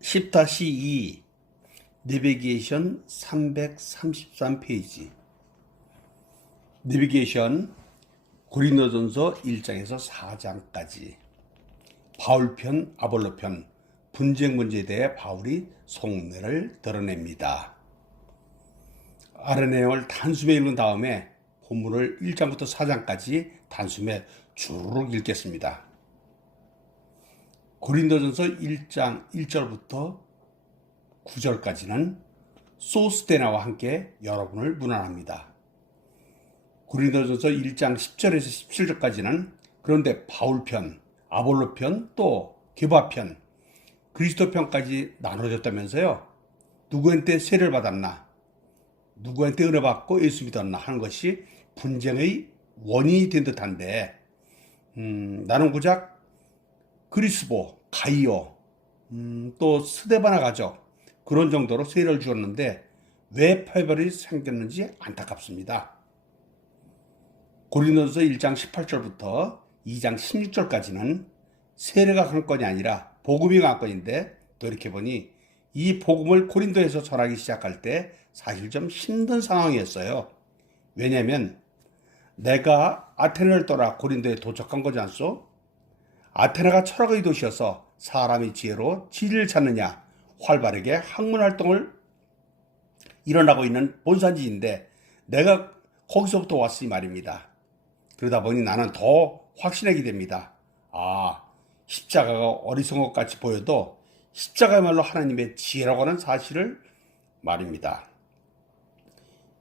10-2 내비게이션 333페이지 내비게이션 고린도전서 1장에서 4장까지 바울편, 아볼로편 분쟁 문제에 대해 바울이 속내를 드러냅니다. 아래 내용을 단숨에 읽은 다음에 본문을 1장부터 4장까지 단숨에 주르륵 읽겠습니다. 고린도전서 1장 1절부터 9절까지는 소스테나와 함께 여러분을 문안합니다. 고린도전서 1장 10절에서 17절까지는 그런데 바울편, 아볼로편, 또 게바편, 그리스도편까지 나눠졌다면서요. 누구한테 세례를 받았나, 누구한테 은혜 받고 예수 믿었나 하는 것이 분쟁의 원인이 된 듯한데 나는 고작 그리스보, 가이오, 또 스데바나 가족 그런 정도로 세례를 주었는데 왜 패배이 생겼는지 안타깝습니다. 고린도전서 1장 18절부터 2장 16절까지는 세례가 관건이 아니라 복음이 관건인데 돌이켜보니 이 복음을 고린도에서 전하기 시작할 때 사실 좀 힘든 상황이었어요. 왜냐하면 내가 아테네를 떠나 고린도에 도착한 거지 않소? 아테네가 철학의 도시여서 사람이 지혜로 진리를 찾느냐 활발하게 학문 활동을 일어나고 있는 본산지인데 내가 거기서부터 왔으니 말입니다. 그러다 보니 나는 더 확신하게 됩니다. 십자가가 어리석은 것 같이 보여도 십자가야말로 하나님의 지혜라고 하는 사실을 말입니다.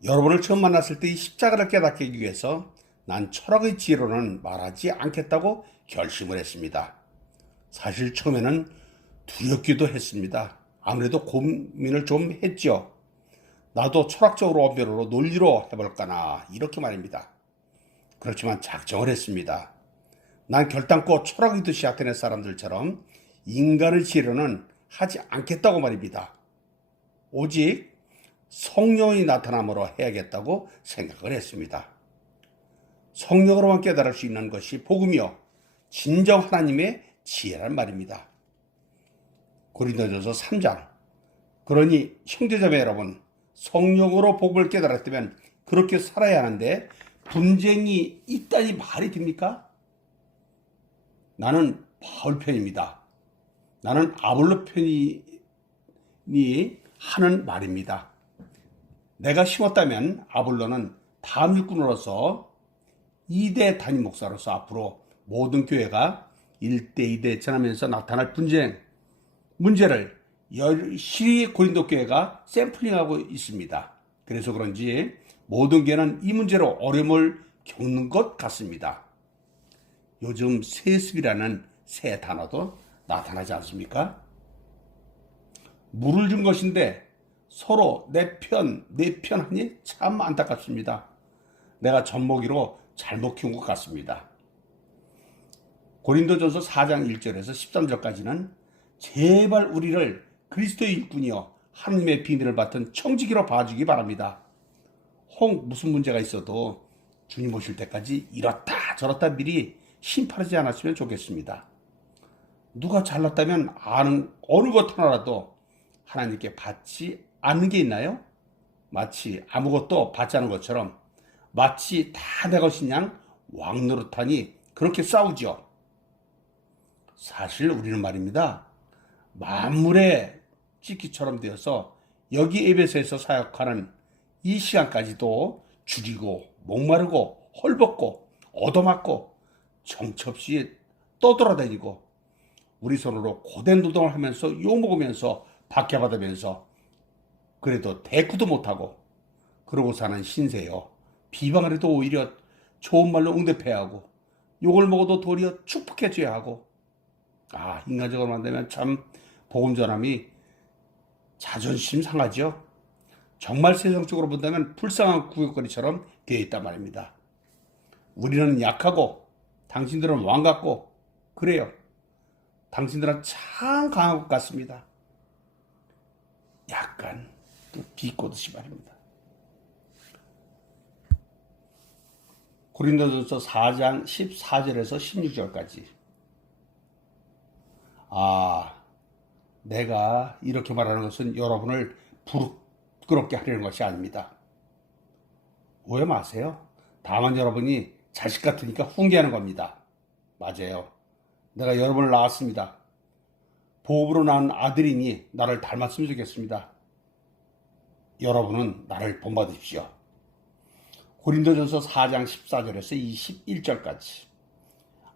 여러분을 처음 만났을 때 이 십자가를 깨닫게 하기 위해서 난 철학의 지혜로는 말하지 않겠다고 결심을 했습니다. 사실 처음에는 두렵기도 했습니다. 아무래도 고민을 좀 했죠. 나도 철학적으로 언변으로 논리로 해볼까나 이렇게 말입니다. 그렇지만 작정을 했습니다. 난 결단코 철학의 도시 아테네 사람들처럼 인간의 지혜로는 하지 않겠다고 말입니다. 오직 성령이 나타남으로 해야겠다고 생각을 했습니다. 성령으로만 깨달을 수 있는 것이 복음이요 진정 하나님의 지혜란 말입니다. 고린도전서 3장 그러니 형제자매 여러분 성령으로 복음을 깨달았다면 그렇게 살아야 하는데 분쟁이 있다니 말이 됩니까? 나는 바울 편입니다. 나는 아볼로 편이 하는 말입니다. 내가 심었다면 아볼로는 다음 일꾼으로서 2대 담임 목사로서 앞으로 모든 교회가 1대 2대 전하면서 나타날 분쟁 문제를 열심히 고린도 교회가 샘플링하고 있습니다. 그래서 그런지 모든 교회는 이 문제로 어려움을 겪는 것 같습니다. 요즘 세습이라는 새 단어도 나타나지 않습니까? 물을 준 것인데 서로 내 편 하니 참 안타깝습니다. 내가 젖먹이로 잘못 키운 것 같습니다. 고린도전서 4장 1절에서 13절까지는 제발 우리를 그리스도의 일꾼이요 하나님의 비밀을 받은 청지기로 봐주기 바랍니다. 혹 무슨 문제가 있어도 주님 오실 때까지 이렇다 저렇다 미리 심판하지 않았으면 좋겠습니다. 누가 잘났다면 아는 어느 것 하나라도 하나님께 받지 않는 게 있나요? 마치 아무것도 받지 않은 것처럼 마치 다 내 것인 양 왕노릇하니 그렇게 싸우죠. 사실 우리는 말입니다. 만물의 찢기처럼 되어서 여기 에베소에서 사역하는 이 시간까지도 줄이고 목마르고 헐벗고 얻어맞고 정처없이 떠돌아다니고 우리 손으로 고된 노동을 하면서 욕먹으면서 박해받으면서 그래도 대꾸도 못하고 그러고 사는 신세요. 비방을 해도 오히려 좋은 말로 응대해야 하고 욕을 먹어도 도리어 축복해줘야 하고 인간적으로 만들면 참 복음 전함이 자존심 상하죠. 정말 세상적으로 본다면 불쌍한 구역거리처럼 되어 있단 말입니다. 우리는 약하고 당신들은 왕 같고 그래요. 당신들은 참 강한 것 같습니다. 약간 또 비꼬듯이 말입니다. 고린도전서 4장 14절에서 16절까지 내가 이렇게 말하는 것은 여러분을 부끄럽게 하려는 것이 아닙니다. 오해 마세요. 다만 여러분이 자식 같으니까 훈계하는 겁니다. 맞아요. 내가 여러분을 낳았습니다. 복음으로 낳은 아들이니 나를 닮았으면 좋겠습니다. 여러분은 나를 본받으십시오. 고린도전서 4장 14절에서 21절까지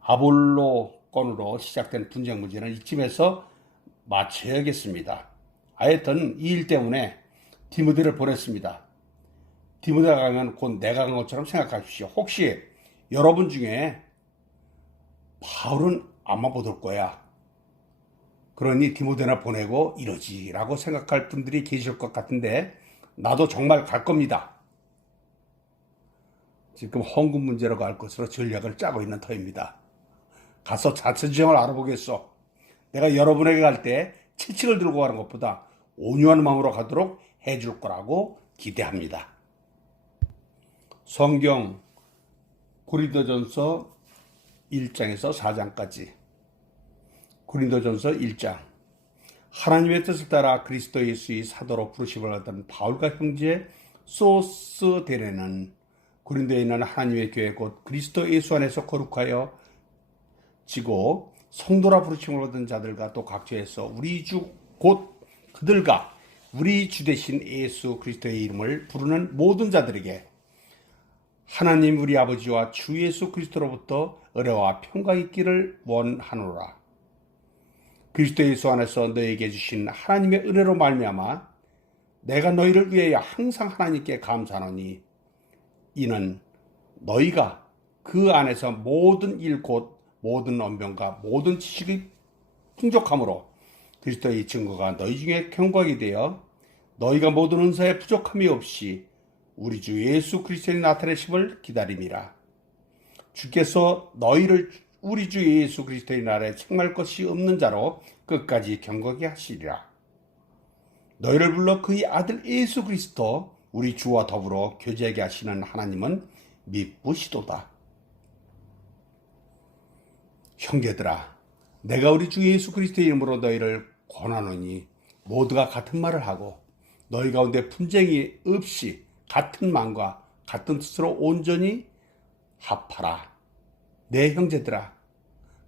아볼로 건으로 시작된 분쟁 문제는 이쯤에서 마쳐야겠습니다. 하여튼 이 일 때문에 디모데를 보냈습니다. 디모데가 가면 곧 내가 간 것처럼 생각하십시오. 혹시 여러분 중에 바울은 아마 못 올 거야, 그러니 디모데나 보내고 이러지라고 생각할 분들이 계실 것 같은데, 나도 정말 갈 겁니다. 지금 헌금 문제로 갈 것으로 전략을 짜고 있는 터입니다. 가서 자체 지정을 알아보겠소. 내가 여러분에게 갈 때 채찍을 들고 가는 것보다 온유한 마음으로 가도록 해줄 거라고 기대합니다. 성경 고린도전서 1장에서 4장까지. 고린도전서 1장. 하나님의 뜻을 따라 그리스도 예수의 사도로 부르심을 받은 바울과 형제 소스데레는 고린도에 있는 하나님의 교회 곧 그리스도 예수 안에서 거룩하여 지고 성도라 부르심을 받은 자들과 또 각처에서 우리 주 곧 그들과 우리 주 되신 예수 그리스도의 이름을 부르는 모든 자들에게 하나님 우리 아버지와 주 예수 그리스도로부터 은혜와 평강이 있기를 원하노라. 그리스도 예수 안에서 너에게 주신 하나님의 은혜로 말미암아 내가 너희를 위하여 항상 하나님께 감사하노니 이는 너희가 그 안에서 모든 일 곧 모든 언변과 모든 지식이 풍족함으로 그리스도의 증거가 너희 중에 경고하게 되어 너희가 모든 은사에 부족함이 없이 우리 주 예수 그리스도의 나타내심을 기다림이라. 주께서 너희를 우리 주 예수 그리스도의 날에 책망할 것이 없는 자로 끝까지 경고하게 하시리라. 너희를 불러 그의 아들 예수 그리스도 우리 주와 더불어 교제하게 하시는 하나님은 미쁘시도다. 형제들아, 내가 우리 주 예수 그리스도의 이름으로 너희를 권하노니 모두가 같은 말을 하고 너희 가운데 분쟁이 없이 같은 마음과 같은 뜻으로 온전히 합하라. 내 형제들아,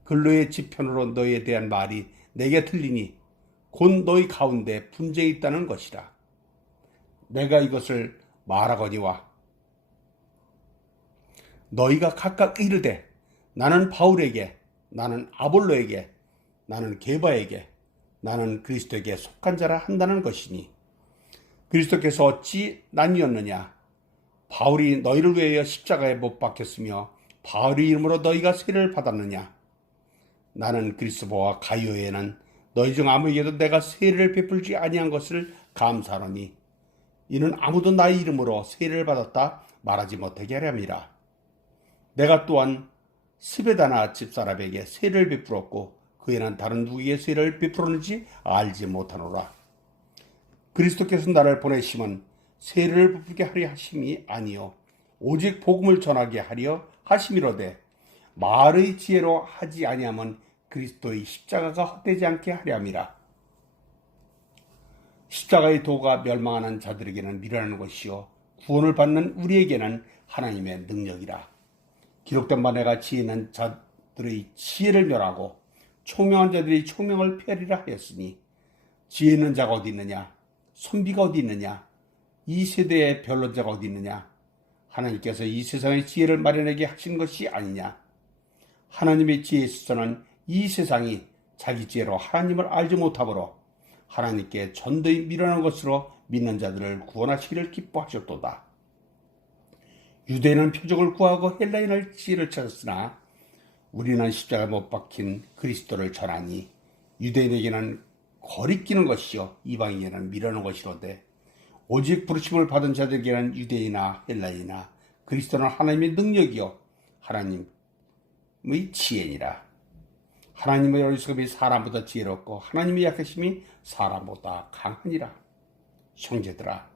근로의 지편으로 너희에 대한 말이 내게 들리니 곧 너희 가운데 분쟁이 있다는 것이라. 내가 이것을 말하거니와 너희가 각각 이르되 나는 바울에게, 나는 아볼로에게, 나는 게바에게, 나는 그리스도에게 속한 자라 한다는 것이니 그리스도께서 어찌 나뉘었느냐? 바울이 너희를 위하여 십자가에 못 박혔으며 바울의 이름으로 너희가 세례를 받았느냐? 나는 그리스도와 가이오에는 너희 중 아무에게도 내가 세례를 베풀지 아니한 것을 감사하노니 이는 아무도 나의 이름으로 세례를 받았다 말하지 못하게 하렵니다. 내가 또한 스베다나 집사람에게 세례를 베풀었고 그에는 다른 누구에게 세례를 베풀었는지 알지 못하노라. 그리스도께서 나를 보내심은 세례를 베풀게 하려 하심이 아니요 오직 복음을 전하게 하려 하심이로되 말의 지혜로 하지 아니하면 그리스도의 십자가가 헛되지 않게 하려 함이라. 십자가의 도가 멸망하는 자들에게는 미련한 것이요 구원을 받는 우리에게는 하나님의 능력이라. 기록된 바 내가 지혜 있는 자들의 지혜를 멸하고 총명한 자들의 총명을 폐하리라 하였으니 지혜 있는 자가 어디 있느냐? 선비가 어디 있느냐? 이 세대의 변론자가 어디 있느냐? 하나님께서 이 세상의 지혜를 마련하게 하신 것이 아니냐? 하나님의 지혜에 있어서는 이 세상이 자기 지혜로 하나님을 알지 못하므로 하나님께 전도히 미련한 것으로 믿는 자들을 구원하시기를 기뻐하셨도다. 유대인은 표적을 구하고 헬라인은 지혜를 찾았으나 우리는 십자가에 못 박힌 그리스도를 전하니 유대인에게는 거리끼는 것이요 이방인에게는 미련한 것이로되 오직 부르심을 받은 자들에게는 유대인이나 헬라인이나 그리스도는 하나님의 능력이요 하나님의 지혜니라. 하나님의 어리석음이 사람보다 지혜롭고 하나님의 약하심이 사람보다 강하니라. 형제들아,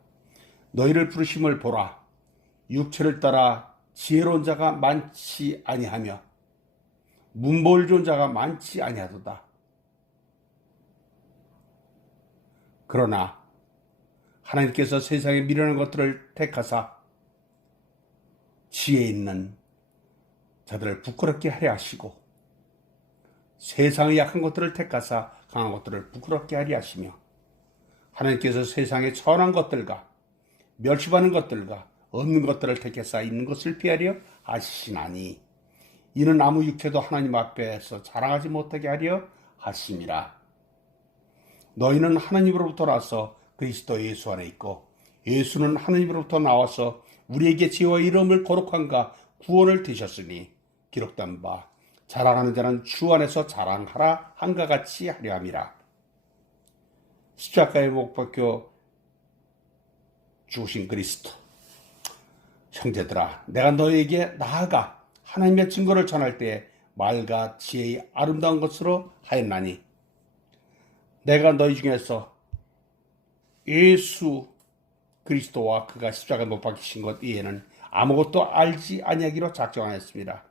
너희를 부르심을 보라. 육체를 따라 지혜로운 자가 많지 아니하며 문벌 좋은 자가 많지 아니하도다. 그러나 하나님께서 세상에 미련한 것들을 택하사 지혜 있는 자들을 부끄럽게 하려 하시고 세상의 약한 것들을 택하사 강한 것들을 부끄럽게 하려 하시며 하나님께서 세상의 선한 것들과 멸시받는 것들과 없는 것들을 택해서 있는 것을 피하려 하시나니 이는 아무 육체도 하나님 앞에서 자랑하지 못하게 하려 하심이라. 너희는 하나님으로부터 나서 그리스도 예수 안에 있고 예수는 하나님으로부터 나와서 우리에게 지혜와 이름을 거룩함과 구원을 되셨으니 기록된 바 자랑하는 자는 주 안에서 자랑하라 한가 같이 하려 함이라. 십자가에 못 박혀 죽으신 그리스도, 형제들아, 내가 너희에게 나아가 하나님의 증거를 전할 때에 말과 지혜의 아름다운 것으로 하였나니 내가 너희 중에서 예수 그리스도와 그가 십자가에 못 박히신 것 이외에는 아무것도 알지 아니하기로 작정하였습니다.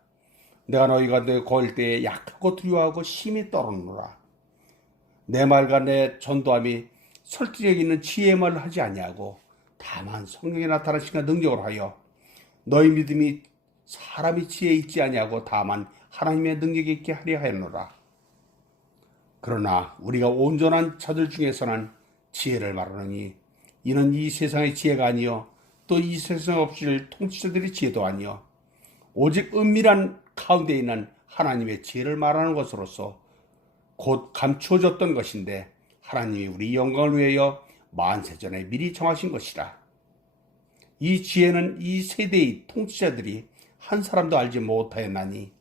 내가 너희가 내 거일 때에 약하고 두려워하고 심히 떨었노라. 내 말과 내 전도함이 설득력 있는 지혜의 말을 하지 아니하고 다만 성령의 나타나신 능력을 하여 너희 믿음이 사람이 지혜에 있지 아니하고 다만 하나님의 능력이 있게 하려 하였노라. 그러나 우리가 온전한 자들 중에서는 지혜를 말하느니 이는 이 세상의 지혜가 아니요 또 이 세상 없을 통치자들의 지혜도 아니요 오직 은밀한 가운데 있는 하나님의 지혜를 말하는 것으로서 곧 감추어졌던 것인데 하나님이 우리 영광을 위하여 만세전에 미리 정하신 것이라. 이 지혜는 이 세대의 통치자들이 한 사람도 알지 못하였나니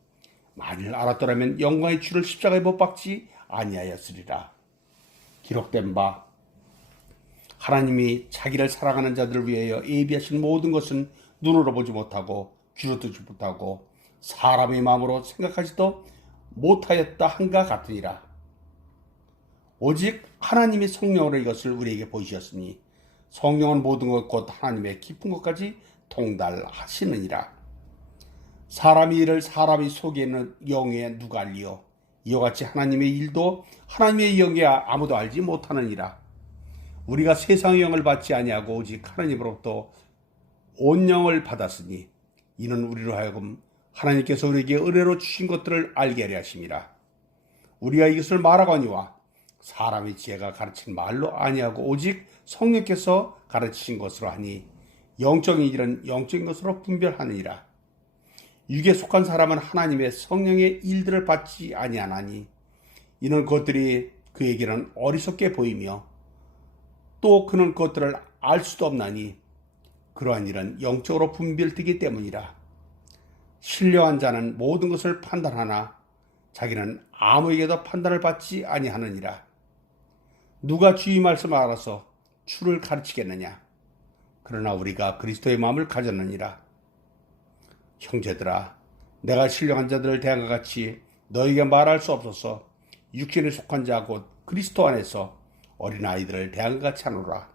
만일 알았더라면 영광의 주를 십자가에 못 박지 아니하였으리라. 기록된 바 하나님이 자기를 사랑하는 자들을 위하여 예비하신 모든 것은 눈으로 보지 못하고 귀로 듣지 못하고 사람의 마음으로 생각하지도 못하였다 한가 같으니라. 오직 하나님이 성령으로 이것을 우리에게 보이셨으니 성령은 모든 것 곧 하나님의 깊은 것까지 통달하시느니라. 사람의 일을 사람이 속에 있는 영에 누가 알리요? 이와 같이 하나님의 일도 하나님의 영에 아무도 알지 못하느니라. 우리가 세상의 영을 받지 아니하고 오직 하나님으로부터 온 영을 받았으니 이는 우리로 하여금 하나님께서 우리에게 은혜로 주신 것들을 알게 하려 하심이라. 우리가 이것을 말하거니와 사람의 지혜가 가르친 말로 아니하고 오직 성령께서 가르치신 것으로 하니 영적인 일은 영적인 것으로 분별하느니라. 육에 속한 사람은 하나님의 성령의 일들을 받지 아니하나니 이는 그것들이 그에게는 어리석게 보이며 또 그는 그것들을 알 수도 없나니 그러한 일은 영적으로 분별되기 때문이라. 신령한 자는 모든 것을 판단하나 자기는 아무에게도 판단을 받지 아니하느니라. 누가 주의 말씀을 알아서 주를 가르치겠느냐? 그러나 우리가 그리스도의 마음을 가졌느니라. 형제들아, 내가 신령한 자들을 대한 것 같이 너희에게 말할 수 없어서 육신에 속한 자 곧 그리스도 안에서 어린아이들을 대한 것 같이 하노라.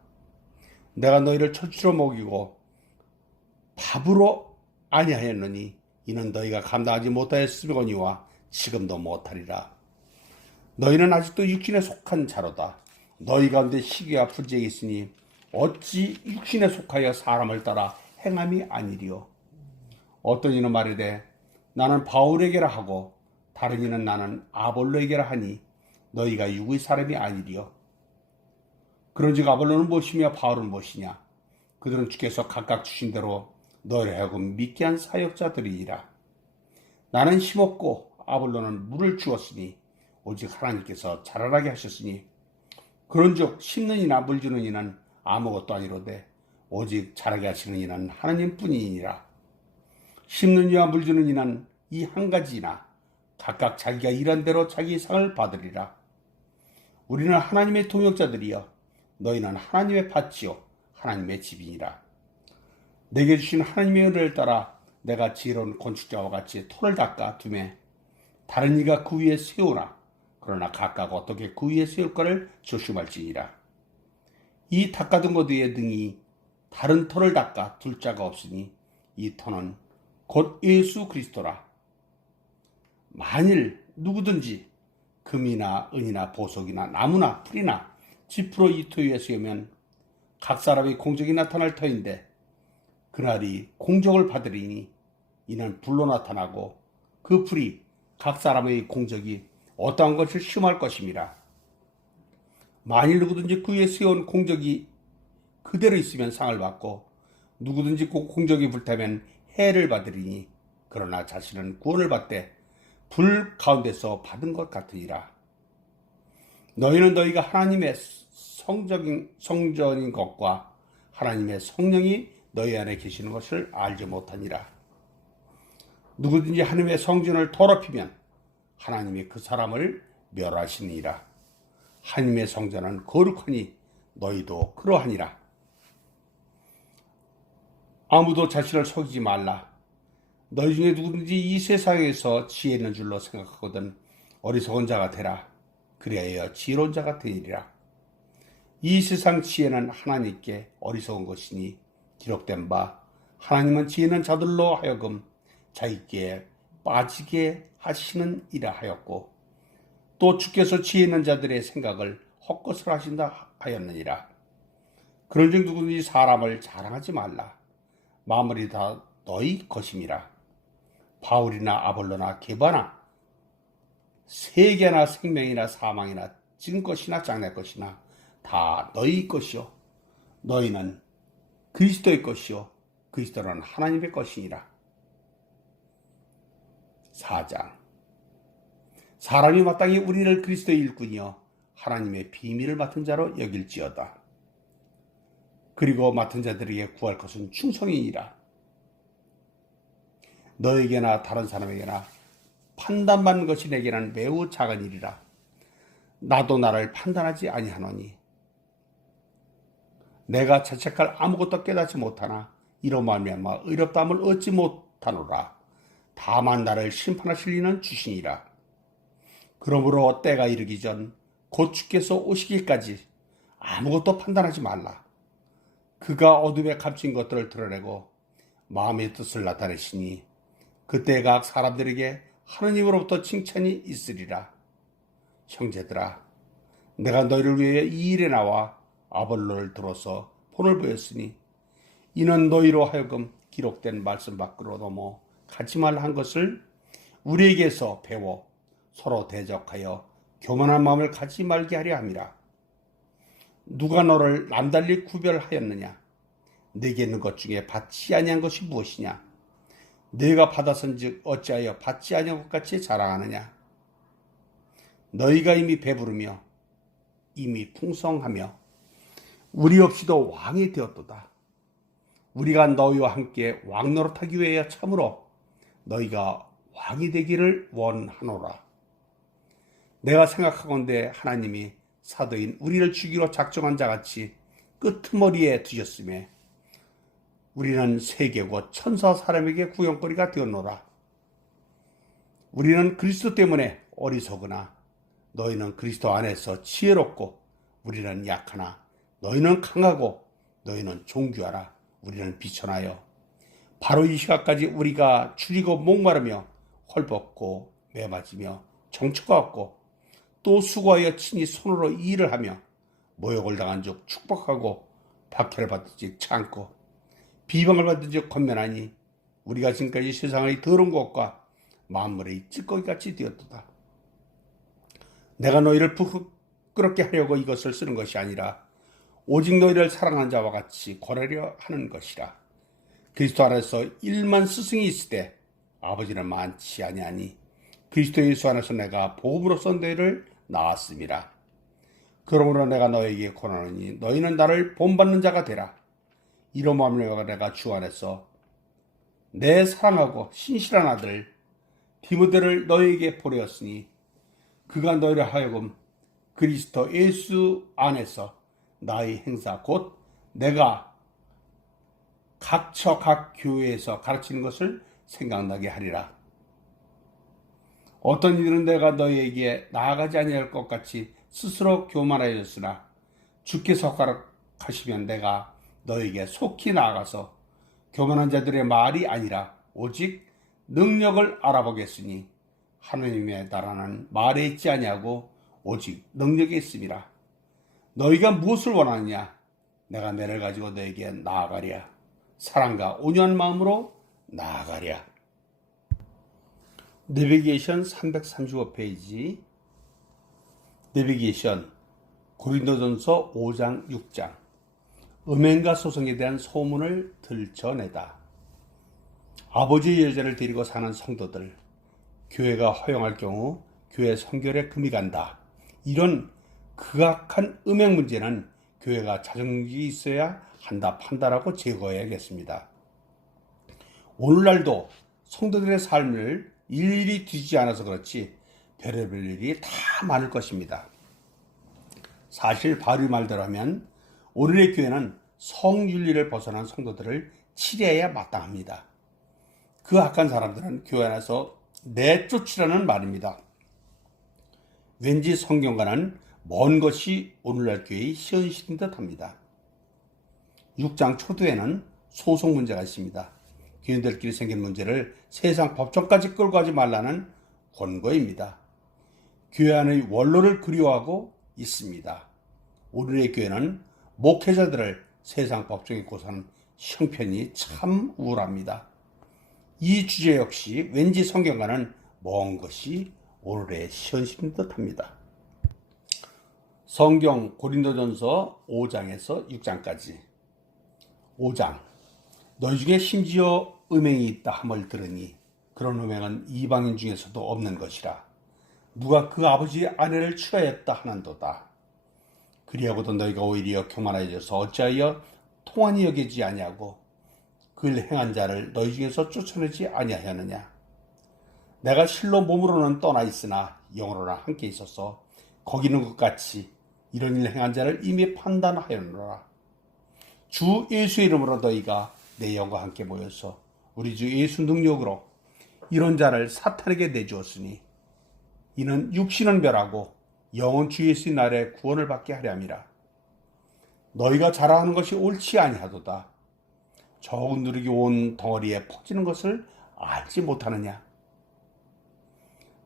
내가 너희를 철주로 먹이고 밥으로 아니하였느니 이는 너희가 감당하지 못하였으거니와 지금도 못하리라. 너희는 아직도 육신에 속한 자로다. 너희 가운데 시기와 분쟁이 있으니 어찌 육신에 속하여 사람을 따라 행함이 아니리요. 어떤 이는 말이되 나는 바울에게라 하고 다른 이는 나는 아볼로에게라 하니 너희가 육의 사람이 아니리요. 그런즉 아볼로는 무엇이며 바울은 무엇이냐? 그들은 주께서 각각 주신 대로 너희를 하여금 믿게 한 사역자들이니라. 나는 심었고 아볼로는 물을 주었으니 오직 하나님께서 자라나게 하셨으니 그런즉 심는 이나 물 주는 이는 아무것도 아니로되 오직 자라게 하시는 이는 하나님뿐이니라. 심는 이와 물 주는 이는 이 한 가지이나 각각 자기가 일한 대로 자기 상을 받으리라. 우리는 하나님의 동역자들이여 너희는 하나님의 밭이요 하나님의 집이니라. 내게 주신 하나님의 은혜를 따라 내가 지혜로운 건축자와 같이 토를 닦아 두매 다른 이가 그 위에 세우나 그러나 각각 어떻게 그 위에 세울까를 조심할지니라. 이 닦아둔 것 위에 등이 다른 터를 닦아 둘 자가 없으니 이 터는 곧 예수 그리스도라. 만일 누구든지 금이나 은이나 보석이나 나무나 풀이나 지프로 이 터위에 쓰면 각 사람의 공적이 나타날 터인데 그날이 공적을 받으리니 이는 불로 나타나고 그 불이 각 사람의 공적이 어떠한 것을 시험할 것입니다. 만일 누구든지 그 위에 세운 공적이 그대로 있으면 상을 받고 누구든지 그 공적이 불타면 해를 받으리니 그러나 자신은 구원을 받되 불 가운데서 받은 것 같으니라. 너희는 너희가 하나님의 성전인 것과 하나님의 성령이 너희 안에 계시는 것을 알지 못하니라. 누구든지 하나님의 성전을 더럽히면 하나님이 그 사람을 멸하시니라. 하나님의 성전은 거룩하니 너희도 그러하니라. 아무도 자신을 속이지 말라. 너희 중에 누구든지 이 세상에서 지혜 있는 줄로 생각하거든 어리석은 자가 되라. 그리하여 지혜로운 자가 되리라. 이 세상 지혜는 하나님께 어리석은 것이니 기록된 바 하나님은 지혜 있는 자들로 하여금 자기께 빠지게 하시는 이라 하였고 또 주께서 지혜 있는 자들의 생각을 헛것을 하신다 하였느니라. 그런즉 누구든지 사람을 자랑하지 말라. 마무리 다 너희 것임이라. 바울이나 아볼로나 게바나 세계나 생명이나 사망이나 지금 것이나 장래 것이나 다 너희 것이요 너희는 그리스도의 것이요 그리스도는 하나님의 것이니라. 4장 사람이 마땅히 우리를 그리스도의 일꾼이요 하나님의 비밀을 맡은 자로 여길지어다. 그리고 맡은 자들에게 구할 것은 충성이니라. 너에게나 다른 사람에게나 판단받는 것이 내게는 매우 작은 일이라. 나도 나를 판단하지 아니하노니 내가 자책할 아무것도 깨닫지 못하나 이로 말미암아 의롭다함을 얻지 못하노라. 다만 나를 심판하실 이는 주시니라. 그러므로 때가 이르기 전 곧 주께서 오시기까지 아무것도 판단하지 말라. 그가 어둠에 감춘 것들을 드러내고 마음의 뜻을 나타내시니 그때 각 사람들에게 하느님으로부터 칭찬이 있으리라. 형제들아, 내가 너희를 위해 이 일에 나와 아볼로를 들어서 본을 보였으니 이는 너희로 하여금 기록된 말씀 밖으로 넘어 가지 말라 한 것을 우리에게서 배워 서로 대적하여 교만한 마음을 가지 말게 하려 함이라. 누가 너를 남달리 구별하였느냐? 내게 있는 것 중에 받지 아니한 것이 무엇이냐? 너희가 받았은즉 어찌하여 받지 아니한 것 같이 자랑하느냐? 너희가 이미 배부르며 이미 풍성하며 우리 없이도 왕이 되었도다. 우리가 너희와 함께 왕 노릇하기 위하여 참으로 너희가 왕이 되기를 원하노라. 내가 생각하건대 하나님이 사도인 우리를 죽이러 작정한 자같이 끄트머리에 두셨으며 우리는 세계고 천사 사람에게 구경거리가 되었노라. 우리는 그리스도 때문에 어리석으나 너희는 그리스도 안에서 지혜롭고 우리는 약하나 너희는 강하고 너희는 존귀하라. 우리는 비천하여 바로 이 시각까지 우리가 줄이고 목마르며 헐벗고 매맞으며 정처가 없고 또 수고하여 친히 손으로 일을 하며 모욕을 당한 즉 축복하고 박해를 받은 즉 참고 비방을 받은 즉 권면하니 우리가 지금까지 세상의 더러운 것과 만물의 찌꺼기같이 되었도다. 내가 너희를 부끄럽게 하려고 이것을 쓰는 것이 아니라 오직 너희를 사랑하는 자와 같이 권하려 하는 것이라. 그리스도 안에서 1만 스승이 있을 때 아버지는 많지 아니하니 그리스도 예수 안에서 내가 복음으로써 너희를 낳았음이라. 그러므로 내가 너희에게 권하노니 너희는 나를 본받는 자가 되라. 이로 말미암아 내가 주 안에서 내 사랑하고 신실한 아들 디모데를 너희에게 보내었으니 그가 너희를 하여금 그리스도 예수 안에서 나의 행사 곧 내가 각처 각 교회에서 가르치는 것을 생각나게 하리라. 어떤 이들은 내가 너희에게 나아가지 아니할 것 같이 스스로 교만하였으나 주께서 허락하시면 내가 너희에게 속히 나아가서 교만한 자들의 말이 아니라 오직 능력을 알아보겠으니 하느님의 나라는 말에 있지 아니하고 오직 능력에 있음이라. 너희가 무엇을 원하느냐? 내가 너를 가지고 너에게 나아가랴. 사랑과 온유한 마음으로 나아가랴. 내비게이션 335페이지. 내비게이션 고린도전서 5장 6장. 음행과 소송에 대한 소문을 들춰내다. 아버지의 여자를 데리고 사는 성도들, 교회가 허용할 경우 교회 선결에 금이 간다. 이런 극악한 음행 문제는 교회가 자정력이 있어야 한다 판단하고 제거해야겠습니다. 오늘날도 성도들의 삶을 일일이 뒤지지 않아서 그렇지 별의별 일이 다 많을 것입니다. 사실 바울의 말대로 하면 오늘의 교회는 성윤리를 벗어난 성도들을 치료해야 마땅합니다. 그 악한 사람들은 교회 안에서 내쫓으라는 말입니다. 왠지 성경과는 먼 것이 오늘날 교회의 현실인 듯합니다. 6장 초두에는 소송 문제가 있습니다. 교인들끼리 생긴 문제를 세상 법정까지 끌고 가지 말라는 권고입니다. 교회 안의 원로를 그리워하고 있습니다. 오늘의 교회는 목회자들을 세상 법정에 고소하는 형편이 참 우울합니다. 이 주제 역시 왠지 성경과는 먼 것이 오늘의 현실인 듯합니다. 성경 고린도전서 5장에서 6장까지. 5장. 너희 중에 심지어 음행이 있다 함을 들으니 그런 음행은 이방인 중에서도 없는 것이라. 누가 그 아버지의 아내를 취하였다 하는도다. 그리하고도 너희가 오히려 교만해져서 어찌하여 통한이 여기지 아니하고 그를 행한 자를 너희 중에서 쫓아내지 아니하였느냐. 내가 실로 몸으로는 떠나 있으나 영으로는 함께 있어서 거기 있는 것 같이 이런 일 행한 자를 이미 판단하였노라. 주 예수의 이름으로 너희가 내 영과 함께 모여서 우리 주 예수 능력으로 이런 자를 사탄에게 내주었으니 이는 육신은 멸하고 영은 주 예수의 날에 구원을 받게 하려 함이라. 너희가 자랑하는 것이 옳지 아니하도다. 적은 누룩이 온 덩어리에 퍼지는 것을 알지 못하느냐.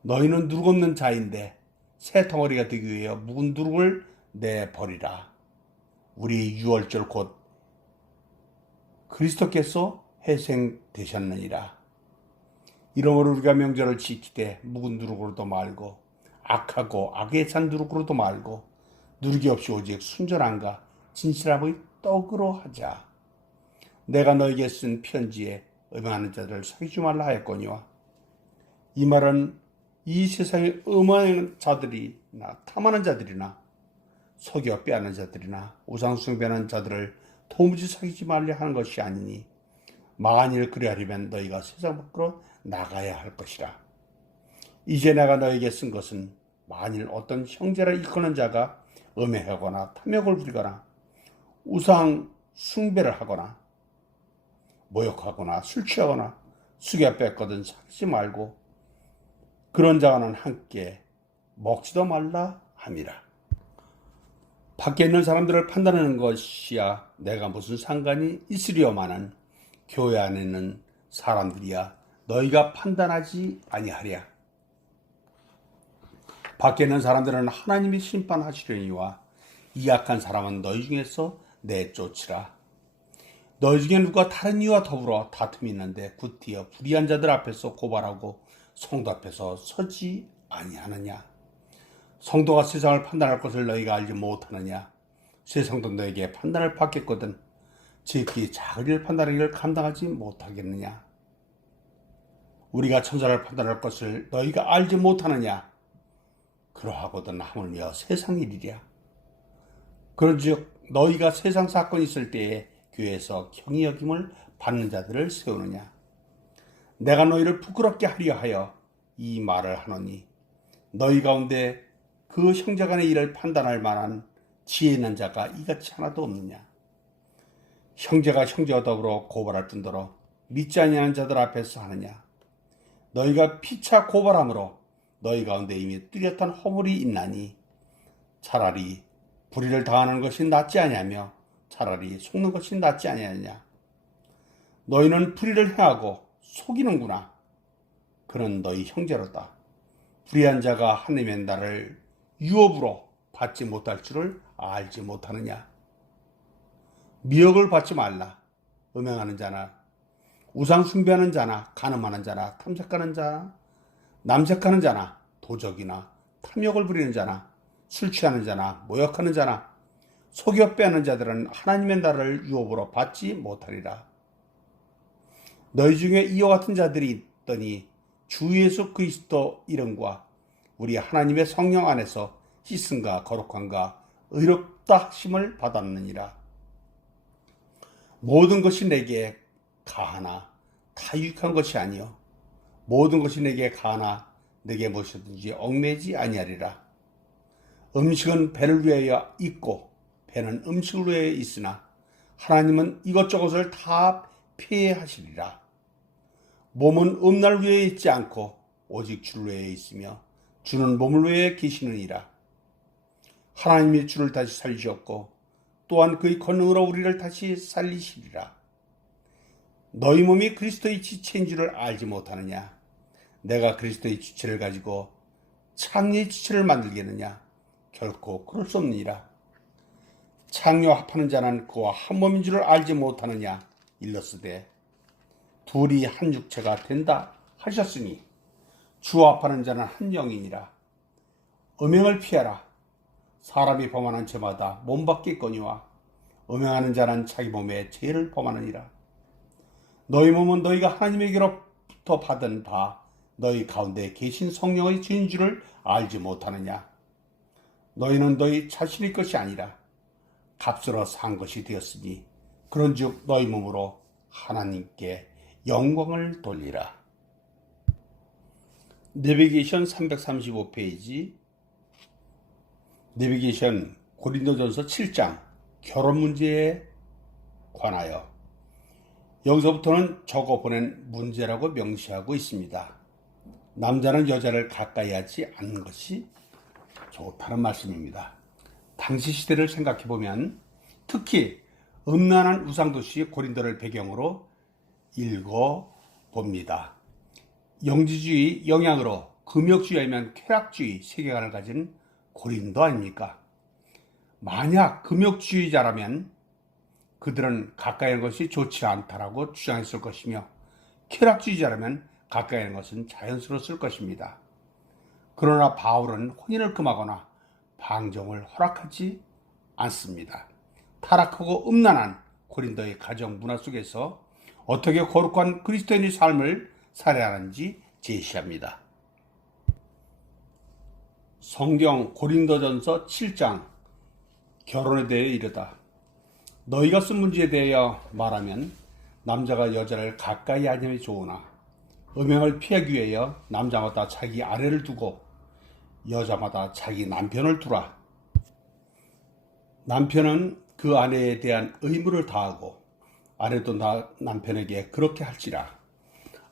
너희는 누룩 없는 자인데 새 덩어리가 되기 위해 묵은 누룩을 내버리라. 우리 유월절 곧 그리스도께서 회생되셨느니라. 이러므로 우리가 명절을 지키되 묵은 누룩으로도 말고 악하고 악에 찬 누룩으로도 말고 누룩이 없이 오직 순전함과 진실함의 떡으로 하자. 내가 너에게 쓴 편지에 음행하는 자들을 사귀지 말라 하였거니와 이 말은 이 세상에 음행하는 자들이나 탐하는 자들이나 속여 빼앗는 자들이나 우상숭배하는 자들을 도무지 사귀지 말려 하는 것이 아니니 만일 그리하려면 너희가 세상 밖으로 나가야 할 것이라. 이제 내가 너에게 쓴 것은 만일 어떤 형제라 일컫는 자가 음행하거나 탐욕을 부리거나 우상 숭배를 하거나 모욕하거나 술 취하거나 숙여 뺏거든 사귀지 말고 그런 자와는 함께 먹지도 말라 함이라. 밖에 있는 사람들을 판단하는 것이야 내가 무슨 상관이 있으리요마는 교회 안에 있는 사람들이야 너희가 판단하지 아니하랴. 밖에 있는 사람들은 하나님이 심판하시려니와 이 악한 사람은 너희 중에서 내쫓으라. 너희 중에 누가 다른 이와 더불어 다툼이 있는데 굿디어 불의한 자들 앞에서 고발하고 성도 앞에서 서지 아니하느냐. 성도가 세상을 판단할 것을 너희가 알지 못하느냐. 세상도 너에게 판단을 받겠거든 지극히 작은 일 판단하기를 감당하지 못하겠느냐. 우리가 천사를 판단할 것을 너희가 알지 못하느냐. 그러하거든 하물며 세상 일이랴. 그런즉 너희가 세상 사건이 있을 때에 교회에서 경히 여김을 받는 자들을 세우느냐. 내가 너희를 부끄럽게 하려 하여 이 말을 하노니 너희 가운데 그 형제 간의 일을 판단할 만한 지혜 있는 자가 이같이 하나도 없느냐. 형제가 형제와 더불어 고발할 뿐더러 믿지 아니하는 자들 앞에서 하느냐. 너희가 피차 고발함으로 너희 가운데 이미 뚜렷한 허물이 있나니 차라리 불의를 당하는 것이 낫지 아니하며 차라리 속는 것이 낫지 아니하느냐. 너희는 불의를 행하고 속이는구나. 그는 너희 형제로다. 불의한 자가 하나님의 나를 유업으로 받지 못할 줄을 알지 못하느냐? 미혹을 받지 말라. 음행하는 자나 우상 숭배하는 자나 간음하는 자나 탐색하는 자나 남색하는 자나 도적이나 탐욕을 부리는 자나 술 취하는 자나 모욕하는 자나 속여 빼앗는 자들은 하나님의 나라를 유업으로 받지 못하리라. 너희 중에 이와 같은 자들이 있더니 주 예수 그리스도 이름과 우리 하나님의 성령 안에서 씻음과 거룩함과 의롭다 하심을 받았느니라. 모든 것이 내게 가하나 다 유익한 것이 아니요 모든 것이 내게 가하나 내게 무엇이든지 얽매지 아니하리라. 음식은 배를 위하여 있고 배는 음식을 위하여 있으나 하나님은 이것저것을 다 폐하시리라. 몸은 음날 위에 있지 않고 오직 주를 위해 있으며 주는 몸을 위해 계시느니라. 하나님이 주를 다시 살리셨고 또한 그의 권능으로 우리를 다시 살리시리라. 너희 몸이 그리스도의 지체인 줄을 알지 못하느냐? 내가 그리스도의 지체를 가지고 창녀의 지체를 만들겠느냐? 결코 그럴 수 없느니라. 창녀 합하는 자는 그와 한 몸인 줄을 알지 못하느냐? 일렀으되 둘이 한 육체가 된다 하셨으니 주와 합하는 자는 한 영이니라. 음행을 피하라. 사람이 범하는 죄마다 몸 밖에 있거니와 음행하는 자는 자기 몸에 죄를 범하느니라. 너희 몸은 너희가 하나님에게로부터 받은 바 너희 가운데 계신 성령의 주인 줄을 알지 못하느냐? 너희는 너희 자신의 것이 아니라 값으로 산 것이 되었으니 그런즉 너희 몸으로 하나님께 영광을 돌리라. 내비게이션 335페이지 내비게이션 고린도전서 7장 결혼 문제에 관하여 여기서부터는 적어보낸 문제라고 명시하고 있습니다. 남자는 여자를 가까이 하지 않는 것이 좋다는 말씀입니다. 당시 시대를 생각해보면 특히 음란한 우상도시 고린도를 배경으로 읽어봅니다. 영지주의 영향으로 금욕주의 아니면 쾌락주의 세계관을 가진 고린도 아닙니까? 만약 금욕주의자라면 그들은 가까이 하는 것이 좋지 않다라고 주장했을 것이며 쾌락주의자라면 가까이 하는 것은 자연스러웠을 것입니다. 그러나 바울은 혼인을 금하거나 방종을 허락하지 않습니다. 타락하고 음란한 고린도의 가정 문화 속에서 어떻게 거룩한 그리스도인의 삶을 살아야 하는지 제시합니다. 성경 고린도전서 7장 결혼에 대해 이르다. 너희가 쓴 문제에 대하여 말하면 남자가 여자를 가까이 하심이 좋으나 음행을 피하기 위하여 남자마다 자기 아내를 두고 여자마다 자기 남편을 두라. 남편은 그 아내에 대한 의무를 다하고 아내도 남편에게 그렇게 할지라.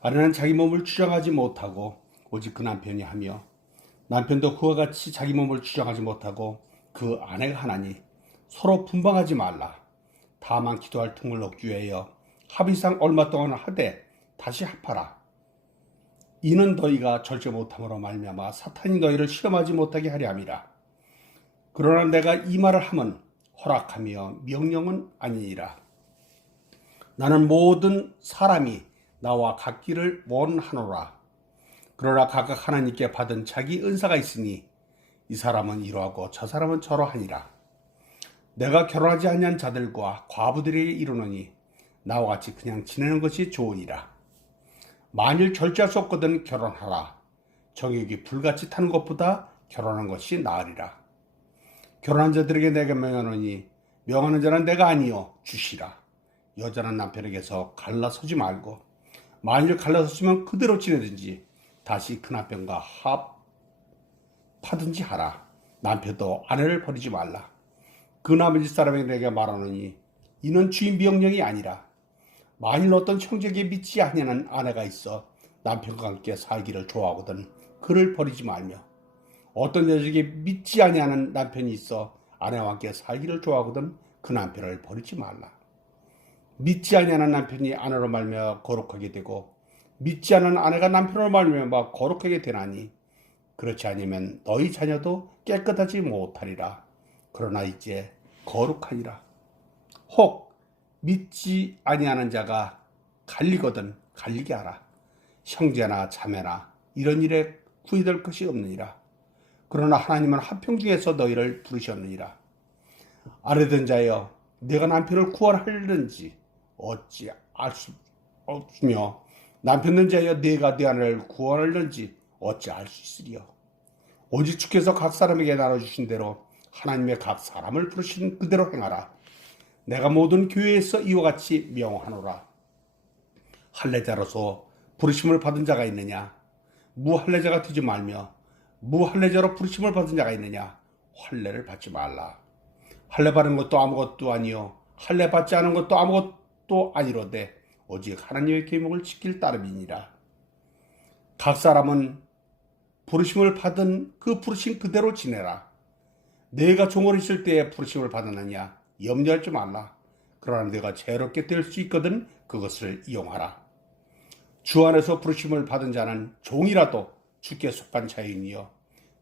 아내는 자기 몸을 주장하지 못하고 오직 그 남편이 하며 남편도 그와 같이 자기 몸을 주장하지 못하고 그 아내가 하나니 서로 분방하지 말라. 다만 기도할 틈을 얻기 위하여 합의상 얼마 동안 하되 다시 합하라. 이는 너희가 절제 못함으로 말미암아 사탄이 너희를 시험하지 못하게 하려 함이라. 그러나 내가 이 말을 함은 허락하며 명령은 아니니라. 나는 모든 사람이 나와 같기를 원하노라. 그러나 각각 하나님께 받은 자기 은사가 있으니 이 사람은 이러하고 저 사람은 저러하니라. 내가 결혼하지 아니한 자들과 과부들에게 이르노니 나와 같이 그냥 지내는 것이 좋으니라. 만일 절제할 수 없거든 결혼하라. 정욕이 불같이 타는 것보다 결혼한 것이 나으리라. 결혼한 자들에게 내가 명하노니 명하는 자는 내가 아니요 주시라. 여자는 남편에게서 갈라서지 말고 만일 갈라섰으면 그대로 지내든지 다시 그 남편과 합하든지 하라. 남편도 아내를 버리지 말라. 그 나머지 사람에게 내가 말하노니 이는 주인 명령이 아니라 만일 어떤 형제에게 믿지 아니하는 아내가 있어 남편과 함께 살기를 좋아하거든 그를 버리지 말며 어떤 여자에게 믿지 아니하는 남편이 있어 아내와 함께 살기를 좋아하거든 그 남편을 버리지 말라. 믿지 아니하는 남편이 아내로 말미암아 거룩하게 되고 믿지 않는 아내가 남편으로 말미암아 거룩하게 되나니 그렇지 아니면 너희 자녀도 깨끗하지 못하리라. 그러나 이제 거룩하니라. 혹 믿지 아니하는 자가 갈리거든 갈리게 하라. 형제나 자매나 이런 일에 구애될 것이 없느니라. 그러나 하나님은 화평 중에서 너희를 부르셨느니라. 아뢰던 자여, 내가 남편을 구원하려는지 어찌 알 수 없으며, 남편된 자여, 내가 내 아내를 구원하려는지 어찌 알 수 있으리요. 오직 주께서 각 사람에게 나눠주신 대로 하나님의 각 사람을 부르신 그대로 행하라. 내가 모든 교회에서 이와 같이 명하노라. 할례자로서 부르심을 받은 자가 있느냐? 무할례자가 되지 말며, 무할례자로 부르심을 받은 자가 있느냐? 할례를 받지 말라. 할례 받은 것도 아무것도 아니요 할례 받지 않은 것도 아무것도 아니로되 오직 하나님의 계명을 지킬 따름이니라. 각 사람은 부르심을 받은 그 부르심 그대로 지내라. 내가 종을 있을 때에 부르심을 받았느냐 염려하지 말라. 그러나 내가 자유롭게 될 수 있거든 그것을 이용하라. 주 안에서 부르심을 받은 자는 종이라도 주께 속한 자인이요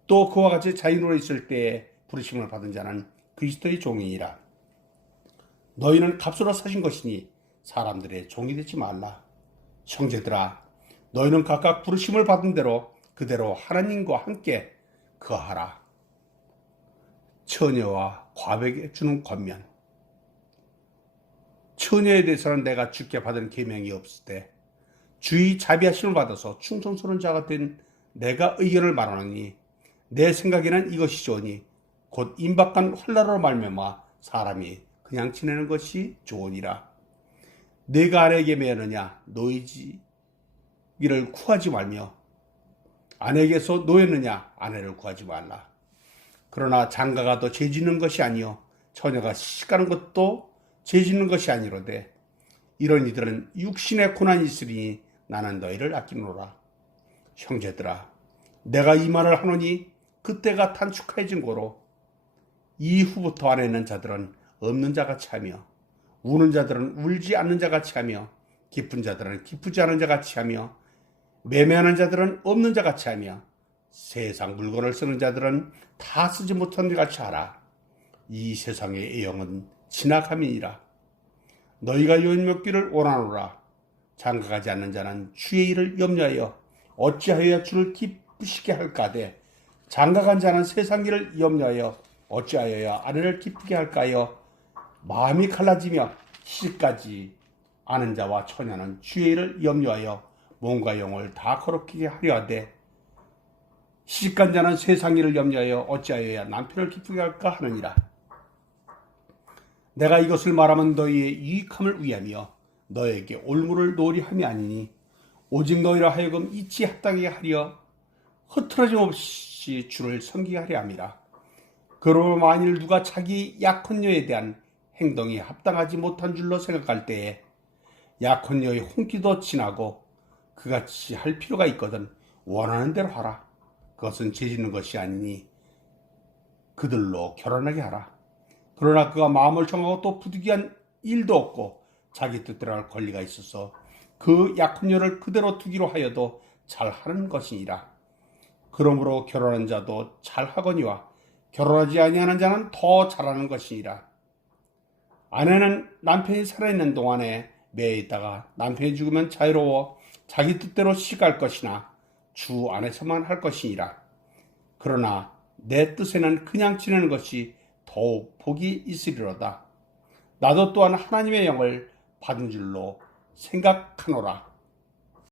또 그와 같이 자인으로 있을 때에 부르심을 받은 자는 그리스도의 종이니라. 너희는 값으로 사신 것이니 사람들의 종이 되지 말라. 형제들아, 너희는 각각 부르심을 받은 대로 그대로 하나님과 함께 거하라. 처녀와 과부에게 주는 권면. 처녀에 대해서는 내가 주께 받은 계명이 없을 때 주의 자비하심을 받아서 충성스러운 자가 된 내가 의견을 말하노니 내 생각에는 이것이 좋으니 곧 임박한 환난으로 말미암아 사람이 그냥 지내는 것이 좋으니라. 내가 아내에게 매느냐 노이지기를 구하지 말며 아내에게서 노였느냐 아내를 구하지 말라. 그러나 장가가 더 죄짓는 것이 아니요 처녀가 시집가는 것도 죄짓는 것이 아니로되 이런 이들은 육신의 고난이 있으리니 나는 너희를 아끼노라. 형제들아, 내가 이 말을 하노니 그때가 단축해진 고로 이후부터 안에 있는 자들은 없는 자같이 하며 우는 자들은 울지 않는 자같이 하며 기쁜 자들은 기쁘지 않은 자같이 하며 매매하는 자들은 없는 자같이 하며 세상 물건을 쓰는 자들은 다 쓰지 못한 자같이 하라. 이 세상의 애영은 지나감이니라. 너희가 연묘기를 원하노라. 장가가지 않는 자는 주의 일을 염려하여 어찌하여야 주를 기쁘시게 할까되 장가간 자는 세상 일을 염려하여 어찌하여야 아내를 기쁘게 할까요? 마음이 갈라지며 시집까지 아는 자와 처녀는 주의 일을 염려하여 몸과 영을 다 거룩하게 하려 하되 시집간 자는 세상 일을 염려하여 어찌하여야 남편을 기쁘게 할까 하느니라. 내가 이것을 말하면 너희의 유익함을 위하며 너에게 올무를 놓으리 함이 아니니 오직 너희라 하여금 이치 합당하게 하려 흐트러짐 없이 주를 섬기게 하려 함이라. 그러므로 만일 누가 자기 약혼녀에 대한 행동이 합당하지 못한 줄로 생각할 때에 약혼녀의 혼기도 지나고 그같이 할 필요가 있거든 원하는 대로 하라. 그것은 죄짓는 것이 아니니 그들로 결혼하게 하라. 그러나 그가 마음을 정하고 또 부득이한 일도 없고 자기 뜻대로 할 권리가 있어서 그 약혼녀를 그대로 두기로 하여도 잘하는 것이니라. 그러므로 결혼한 자도 잘하거니와 결혼하지 아니하는 자는 더 잘하는 것이니라. 아내는 남편이 살아있는 동안에 매에 있다가 남편이 죽으면 자유로워 자기 뜻대로 시집갈 것이나 주 안에서만 할 것이니라. 그러나 내 뜻에는 그냥 지내는 것이 더욱 복이 있으리로다. 나도 또한 하나님의 영을 받은 줄로 생각하노라.